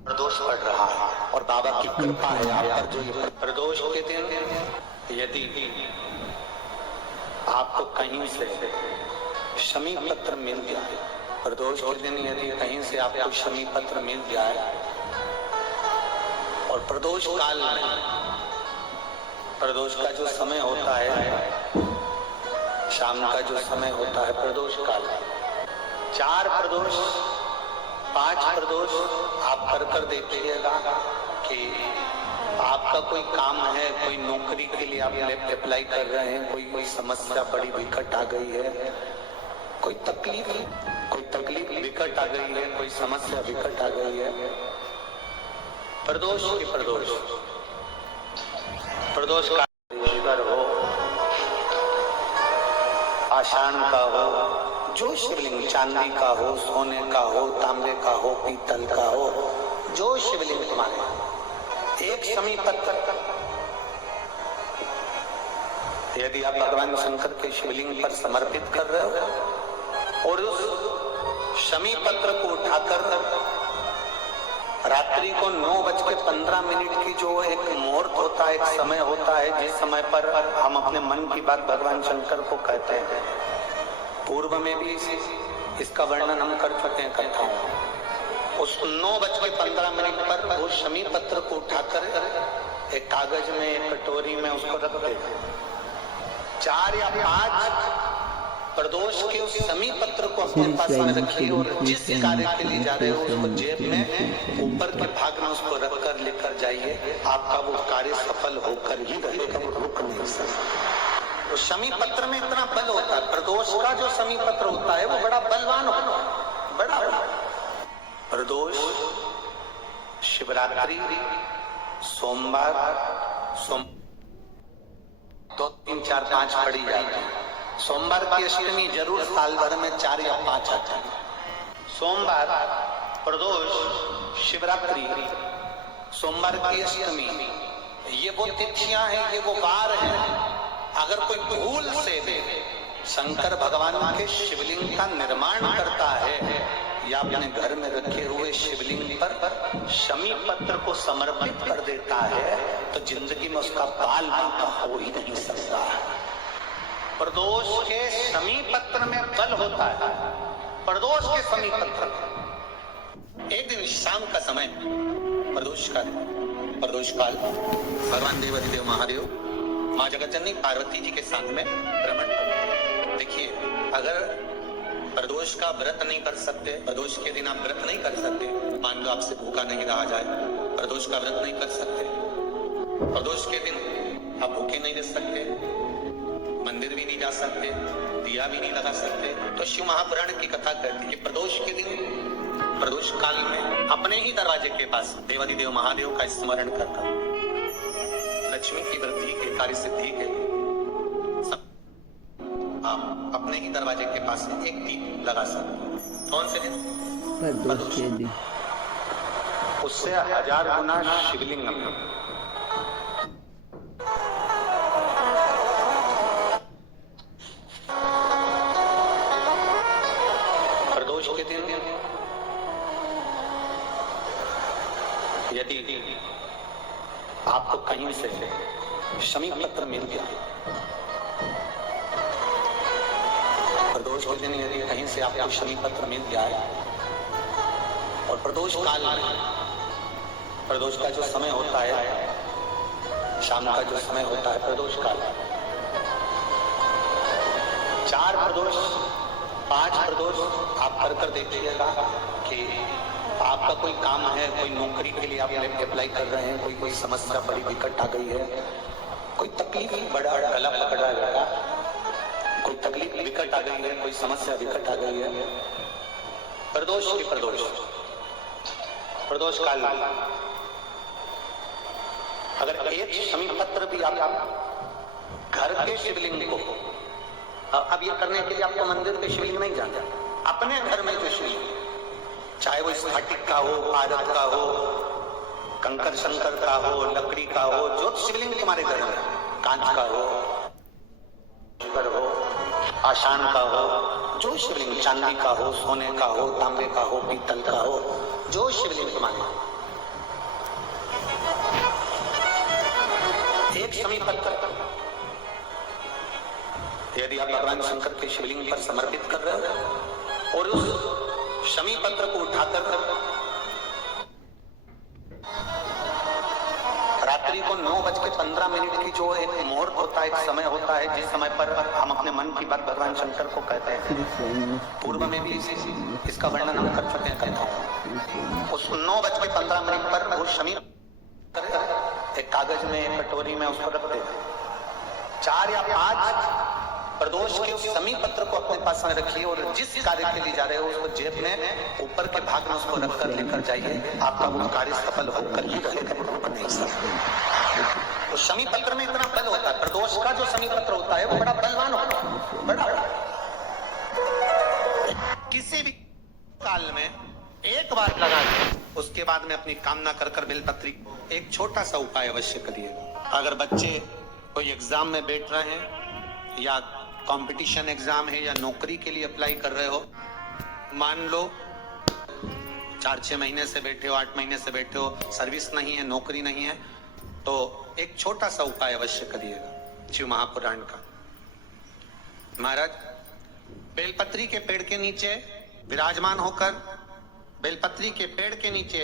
प्रदोष पड़ रहा है और बाबा की कृपा है आप पर। जो ये प्रदोष के दिन यदि आपको कहीं से शमी पत्र मिल जाए, प्रदोष के दिन यदि कहीं से आपको शमी पत्र मिल जाए और प्रदोष काल में, प्रदोष का जो समय होता है, शाम का जो समय होता है प्रदोष काल, 4 प्रदोष 5 प्रदोष आप कर देखिएगा कि आपका कोई काम है, कोई नौकरी के लिए आप अप्लाई कर रहे हैं, कोई समस्या बड़ी विकट आ गई है, कोई तकलीफ विकट आ गई है, कोई समस्या विकट आ गई है, प्रदोष का ईश्वर हो, आषाढ़ का हो, जो शिवलिंग चांदी का हो, सोने का हो, तांबे का हो, पीतल का हो, जो शिवलिंग तुम्हारे, एक शमी पत्र यदि आप भगवान शंकर के शिवलिंग पर समर्पित कर रहे हो और उस शमी पत्र को उठाकर रात्रि को 9:15 की जो एक मुहूर्त होता है, एक समय होता है, जिस समय पर हम अपने मन की बात भगवान शंकर को कहते हैं, पूर्व में भी इसका वर्णन हम कर चुके हैं कथाओं। उस 9:15 पर वो शमी पत्र को उठाकर एक कागज में, एक कटोरी में उसको रख दे। 4 या 5 प्रदोष के उस शमी पत्र को अपने पास में रखिए और जिस कार्य के लिए जा रहे हो उसको जेब में ऊपर के भाग में उसको रखकर लेकर जाइए। आपका वो कार्य सफल होकर ही रहेगा, रुक नहीं सकता। तो शमी पत्र में इतना बल होता है, प्रदोष का जो शमी पत्र होता है वो बड़ा बलवान होता है, बड़ा प्रदोष, शिवरात्रि, सोमवार, 2, 3, 4, 5 पड़ी जाती है। सोमवार की अष्टमी जरूर साल भर में 4 या 5 आती है। सोमवार, प्रदोष, शिवरात्रि, सोमवार की अष्टमी, ये वो तिथियां हैं, ये वो वार हैं। अगर कोई भूल से शंकर भगवान के शिवलिंग का निर्माण करता है या अपने घर में रखे हुए शिवलिंग पर शमी पत्र को समर्पित कर देता है तो जिंदगी में उसका बाल बांका हो ही नहीं सकता। प्रदोष के शमी पत्र में बल होता है। प्रदोष के शमी पत्र, एक दिन शाम का समय, प्रदोष काल, भगवान देवाधिदेव महादेव माँ जगतजननी पार्वती जी के साथ में भ्रमण करते। देखिए, अगर प्रदोष का व्रत नहीं कर सकते, प्रदोष के दिन आप व्रत नहीं कर सकते, मान लो आपसे भूखा नहीं रहा जाए, प्रदोष का व्रत नहीं कर सकते, प्रदोष के दिन आप भूखे नहीं रह सकते, मंदिर भी नहीं जा सकते, दिया भी नहीं लगा सकते, तो शिव महापुराण की कथा कहती है कि प्रदोष के दिन, प्रदोष काल में अपने ही दरवाजे के पास देवाधिदेव महादेव का स्मरण करकर लक्ष्मी की वृद्धि के, कार्य सिद्धि के, आप अपने ही दरवाजे के पास एक दीप लगा सकते। कौन से दिन? प्रदोष के दिन। उससे 1000 गुना शिवलिंग प्रदोष के दिन यदि आपको कहीं से शमी पत्र मिल गया, प्रदोष के दिन यदि कहीं से आपको शमी पत्र मिल जाए और प्रदोष काल में, प्रदोष का जो समय होता है, शाम का जो समय होता है प्रदोष काल, 4 प्रदोष 5 प्रदोष आप कर देखिएगा कि आपका कोई काम है, कोई नौकरी के लिए आप अप्लाई कर रहे हैं, कोई समस्या बड़ी विकट आ गई है, कोई तकलीफ बड़ा गला पकड़ा गया, कोई तकलीफ विकट आ गई है, कोई समस्या विकट आ गई है, प्रदोष काल में अगर एक शमी पत्र भी आप घर के शिवलिंग को, अब ये करने के लिए आपको मंदिर के शिवलिंग नहीं जाना, अपने घर में जो शिवलिंग, चाहे वो स्फटिक का हो, भारत का हो, कंकर शंकर का हो, लकड़ी का हो, जो शिवलिंग तुम्हारे घर में, कांच का हो, आषाढ़ का हो, जो शिवलिंग चांदी का हो, सोने का हो, तांबे का हो, पीतल का हो, जो शिवलिंग तुम्हारे, शमी पत्र यदि आप भगवान शंकर के शिवलिंग पर समर्पित कर रहे हो और उस शमी पत्र को उठाकर रात्रि को 9:15 की जो एक मुहूर्त होता है, एक समय होता है, जिस समय पर हम अपने मन की बात भगवान शंकर को कहते हैं, पूर्व में भी इसका वर्णन हम कर चुके हैं कथाओं। उस 9:15 पर वो शमी एक कागज में, एक कटोरी में उसको रख देते। 4 या 5 प्रदोष के उस शमी पत्र को अपने पास में रखिए और जिस कार्य के लिए जा रहे हो उसको जेब में ऊपर के भाग में उसको रखकर लेकर जाइए। आपका वो कार्य सफल होकर ही रहेगा। उस शमी पत्र में इतना बल होता है, प्रदोष का जो शमी पत्र होता है वो बड़ा बलवान होता है, बड़ा किसी भी काल में एक बार लगा उसके बाद में अपनी कामना कर बेलपत्री। एक छोटा सा उपाय अवश्य करिएगा। अगर बच्चे कोई एग्जाम में बैठ रहे हैं या कंपटीशन एग्जाम है या नौकरी के लिए अप्लाई कर रहे हो, मान लो 4-6 महीने से बैठे हो, 8 महीने से बैठे हो, सर्विस नहीं है, नौकरी नहीं है, तो एक छोटा सा उपाय अवश्य करिएगा शिव महापुराण का। महाराज बेलपत्री के पेड़ के नीचे विराजमान होकर, बेलपत्री के पेड़ के नीचे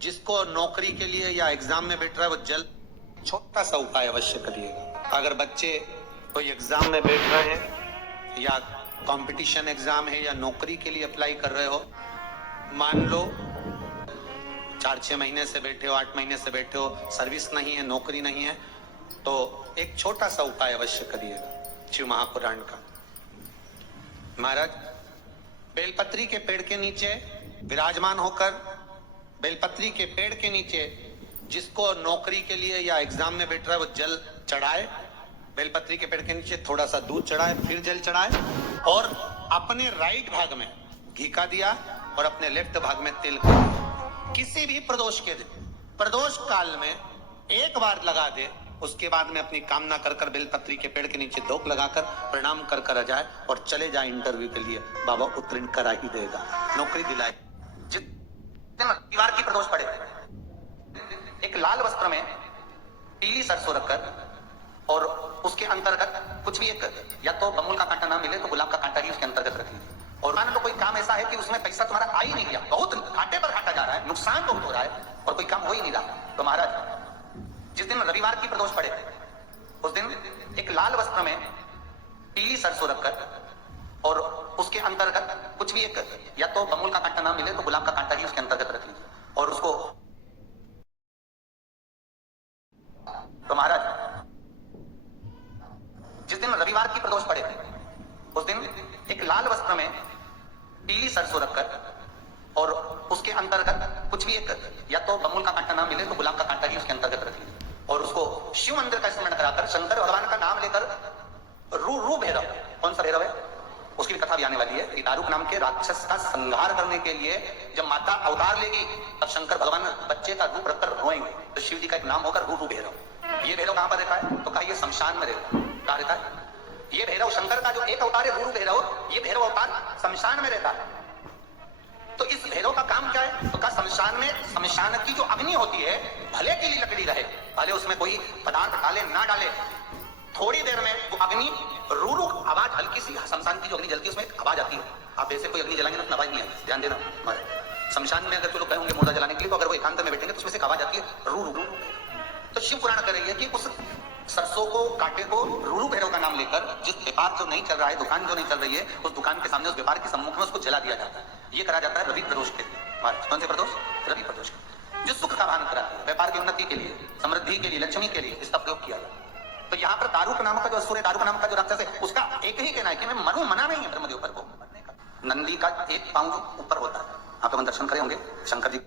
जिसको नौकरी के लिए या एग्जाम में बैठ रहा है वो जल, छोटा सा उपाय अवश्य करिएगा। अगर बच्चे कोई एग्जाम में बैठ रहे हैं या कंपटीशन एग्जाम है या नौकरी के लिए अप्लाई कर रहे हो, मान लो 4-6 महीने से बैठे हो, 8 महीने से बैठे हो, सर्विस नहीं है, नौकरी नहीं है, तो एक छोटा सा उपाय अवश्य करिएगा शिव महापुराण का। महाराज बेलपत्री के पेड़ के नीचे विराजमान होकर, बेलपत्री के पेड़ के नीचे जिसको नौकरी के लिए या एग्जाम में बैठ रहा है वो जल चढ़ाए, बेलपत्री के पेड़ के नीचे थोड़ा सा दूध चढ़ाए, फिर जल चढ़ाए और अपने राइट भाग में घी का दिया और अपने लेफ्ट भाग में तिल का दिया। किसी भी प्रदोष के दिन, प्रदोष काल में एक बार लगा दे, उसके बाद में अपनी कामना कर बेलपत्री के पेड़ के नीचे धूप लगाकर प्रणाम कर आ जाए और चले जाए इंटरव्यू के लिए, बाबा उत्तीर्ण करा ही देगा, नौकरी दिलाए। दीवार की प्रदोष पड़े, एक लाल वस्त्र में पीली सरसों रखकर और उसके अंतर्गत कुछ भी एक, या तो बमुल का कांटा ना मिले तो गुलाब का कांटा ही उसके अंतर्गत रख लीजिए। और मान लो कोई काम ऐसा है कि उसमें पैसा तुम्हारा आ ही नहीं गया, बहुत घाटे पर घाटा जा रहा है, नुकसान बहुत हो रहा है और कोई काम हो ही नहीं रहा, तो महाराज जिस दिन रविवार की प्रदोष पड़े उस दिन एक लाल वस्त्र में पीली सरसों रखकर और उसके अंतर्गत कुछ भी एक, या तो बमुल का कांटा ना मिले तो गुलाब का कांटा ही उसके अंतर्गत रख लीजिए और उसको, तो महाराज जिस दिन रविवार की प्रदोष पड़े उस दिन एक लाल वस्त्र में पीली सरसों रखकर और उसके अंतर्गत कुछ भी एक, या तो बमुल का कांटा ना मिले तो गुलाब का कांटा ही उसके अंतर्गत रख लीजिए और उसको शिव मंदिर का स्मरण कराकर शंकर भगवान का नाम लेकर रू भैरव, कौन सा भैरव है उसकी भी कथा भी आने वाली है कि दारुक नाम के राक्षस का संहार करने के लिए जब माता अवतार लेगी तब शंकर भगवान बच्चे का रूप रखकर रोएंगे, तो शिव जी का एक नाम होकर रू भैरव। ये भैरव कहां पर रहता है, तो कहा ये शमशान में रहता है। कहां रहता है ये भैरव? शंकर का जो एक अवतार है रू भैरव, ये भैरव अवतार शमशान में रहता है। तो इस भैरव का काम क्या है, तो कहा शमशान में, शमशान की जो अग्नि होती है भले के लिए लकड़ी रहे, भले उसमें कोई पदार्थ डाले ना डाले, थोड़ी देर में वो अग्नि रू आवाज, हल्की सी शमशान की जो अग्नि जलती है उसमें आवाज आती है। आप ऐसे कोई अग्नि जलाएंगे ना आवाज नहीं आती, ध्यान देना। शमशान में अगर जो लोग गए होंगे मुर्दा जलाने के लिए, तो अगर वो एकांत में बैठेंगे तो उसमें से आवाज आती है रू। तो शिव पुराण कर रही है कि उस सरसों को, कांटे को रू भैरव का नाम लेकर जिस व्यापार जो नहीं चल रहा है, दुकान जो नहीं चल रही है, उस दुकान के सामने, उस व्यापार के सम्मुख में उसको जला दिया जाता है। ये करा जाता है रवि प्रदोष के दिन। कौन से प्रदोष? रवि प्रदोष के, जो सुख का वाहन करा, व्यापार की उन्नति के लिए, समृद्धि के लिए, लक्ष्मी के लिए इसका प्रयोग किया जाता है। तो यहाँ पर दारुक नाम का जो असुर है, दारुक नाम का जो राक्षस है, उसका एक ही कहना है कि मैं मरू, मना नहीं है ब्रह्मदेव पर को। नंदी का एक पांव जो ऊपर होता है, आप लोग दर्शन करे होंगे शंकर जी,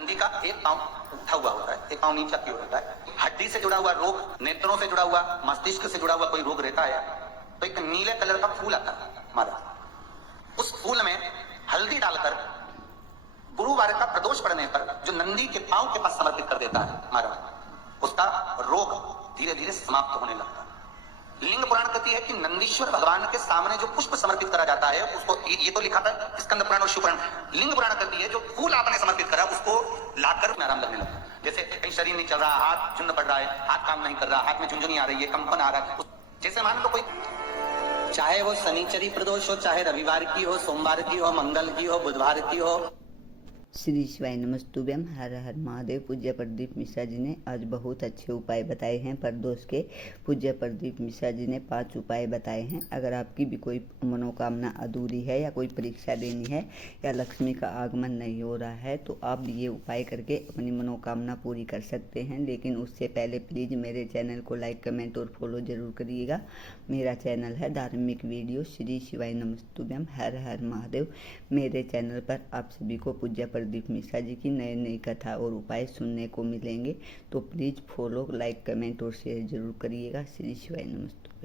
नंदी का एक पांव उठा हुआ होता है, एक पांव नीचे की ओर होता है। हड्डी से जुड़ा हुआ रोग, नेत्रों से जुड़ा हुआ, मस्तिष्क से जुड़ा हुआ कोई रोग रहता है तो एक नीले कलर का फूल आता है महाराज, उस फूल में हल्दी डालकर गुरुवार का प्रदोष पड़ने पर जो नंदी के पांव के पास समर्पित कर देता है महाराज, उसका रोग धीरे धीरे समाप्त होने लगता है। लिंग पुराण कहती है कि नंदीश्वर भगवान के सामने जो पुष्प समर्पित करा जाता है उसको, ये तो लिखा था स्कंद पुराण और शिव पुराण। लिंग पुराण कहती है जो फूल आपने समर्पित करा उसको लाकर में आराम लगने लगता है। जैसे कहीं शरीर नहीं चल रहा, हाथ चुन्न पड़ रहा है, हाथ काम नहीं कर रहा, हाथ में झुंझुनी आ रही है, कंपन आ रहा है, जैसे मान लो कोई, चाहे वो शनिचरी प्रदोष हो, चाहे रविवार की हो, सोमवार की हो, मंगल की हो, बुधवार की हो। श्री शिवाय नमस्तुभ्यम। हर हर महादेव। पूज्य प्रदीप मिश्रा जी ने आज बहुत अच्छे उपाय बताए हैं प्रदोष के। पूज्य प्रदीप मिश्रा जी ने 5 उपाय बताए हैं। अगर आपकी भी कोई मनोकामना अधूरी है या कोई परीक्षा देनी है या लक्ष्मी का आगमन नहीं हो रहा है तो आप ये उपाय करके अपनी मनोकामना पूरी कर सकते हैं। लेकिन उससे पहले प्लीज़ मेरे चैनल को लाइक, कमेंट और फॉलो ज़रूर करिएगा। मेरा चैनल है धार्मिक वीडियो श्री शिवाय नमस्तुभ्यम। हर हर महादेव। मेरे चैनल पर आप सभी को पूज्य प्रदीप मिश्रा जी की नई नई कथा और उपाय सुनने को मिलेंगे, तो प्लीज़ फॉलो, लाइक, कमेंट और शेयर जरूर करिएगा। श्री शिवाय नमस्तुभ्यम।